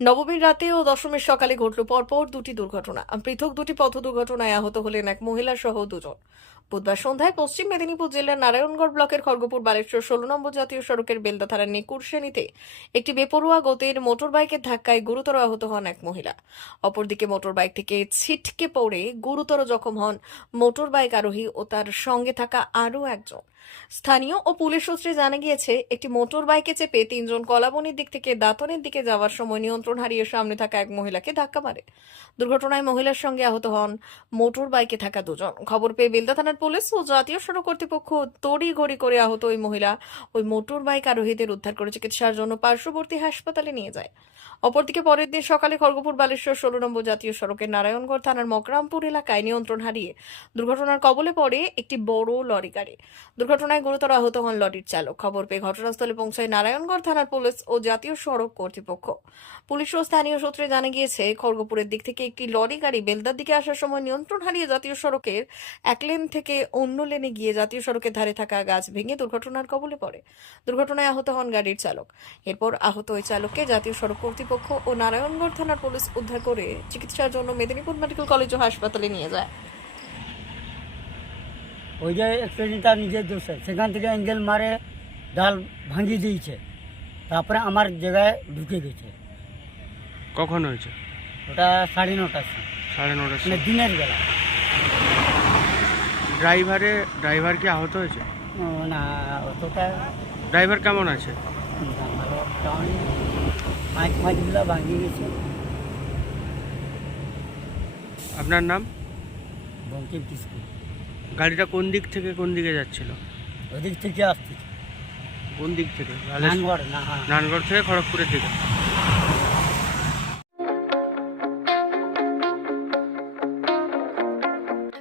নবমীর রাতে ও দশমীর সকালে ঘটল পরপর দুটি দুর্ঘটনা। পৃথক দুটি পথ দুর্ঘটনায় আহত হলেন এক মহিলা সহ দুজন। বুধবার সন্ধ্যায় পশ্চিম মেদিনীপুর জেলার নারায়ণগড় ব্লকের খড়গপুর বালেশ্বর ষোলো নম্বর জাতীয় সড়কের বেলদা থানার নিকুর শ্রেণীতে একটি বেপরোয়া গতির মোটর বাইকের ধাক্কায় গুরুতর আহত হন এক মহিলা। অপরদিকে মোটর বাইক থেকে ছিটকে পড়ে গুরুতর জখম হন মোটর বাইক আরোহী ও তার সঙ্গে থাকা আরও একজন। স্থানীয় ও পুলিশ সূত্রে জানা গিয়েছে, একটি মোটর বাইকে চেপে তিনজন কলাবনির দিক থেকে দাঁতনের দিকে যাওয়ার সময় নিয়ন্ত্রণ হারিয়ে সামনে থাকা এক মহিলাকে ধাক্কা মারে। দুর্ঘটনায় মহিলার সঙ্গে আহত হন মোটর বাইকে থাকা দুজন। খবর পেয়ে বেলদা থানার পুলিশ ও জাতীয় সড়ক কর্তৃপক্ষ তড়ি ঘড়ি করে আহত ওই মহিলা। ওই মোটর বাইক আরোহীদের উদ্ধার করে চিকিৎসার জন্য পার্শ্ববর্তী হাসপাতালে নিয়ে যায়। অপরদিকে পরের দিন সকালে খড়গপুর বালেশ্বর ষোলো নম্বর জাতীয় সড়কের নারায়ণগড় থানার মকরামপুর এলাকায় নিয়ন্ত্রণ হারিয়ে দুর্ঘটনার কবলে পড়ে একটি বড় লরি গাড়ি। দুর্ঘটনায় গুরুতর আহত হন লরির চালক। খবর পেয়ে ঘটনাস্থলে পৌঁছায় নারায়ণগড় থানার পুলিশ ও জাতীয় সড়ক কর্তৃপক্ষ। পুলিশ ও স্থানীয় সূত্রে জানা গিয়েছে, খড়গপুরের দিক থেকে একটি লরি গাড়ি বেলদার দিকে আসার সময় নিয়ন্ত্রণ হারিয়ে জাতীয় সড়কের এক লেন থেকে অন্য লেনে গিয়ে জাতীয় সড়কের ধারে থাকা গাছ ভেঙে দুর্ঘটনার কবলে পড়ে। দুর্ঘটনায় আহত হন গাড়ির চালক। এরপর আহত ওই চালককে জাতীয় সড়ক কর্তৃপক্ষ ও নারায়ণগড় থানার পুলিশ উদ্ধার করে চিকিৎসার জন্য মেদিনীপুর মেডিকেল কলেজ ও হাসপাতালে নিয়ে যায়। ওই যে অ্যাক্সিডেন্টটা নিজের দোষে সেখান থেকে অ্যাঙ্গেল মারে ডাল ভাঙিয়ে দিয়েছে। তারপরে আমার জায়গায় ঢুকে গেছে। কখন হয়েছে? ওটা সাড়ে নটার সময়। সাড়ে নটার মানে দিনের বেলা। ড্রাইভারে ড্রাইভার কি আহত হয়েছে? না অতটা ড্রাইভার কেমন আছে? না, ভালো কারণ মাছ মাছগুলো ভাঙিয়ে গেছে। আপনার নাম? বঙ্কিম কিস্কু গাড়িটা কোন দিক থেকে কোন দিকে যাচ্ছিল? ওদিক থেকে আসছে। কোন দিক থেকে? নানগড় হ্যাঁ। নানগড় থেকে খড়গপুরের দিকে।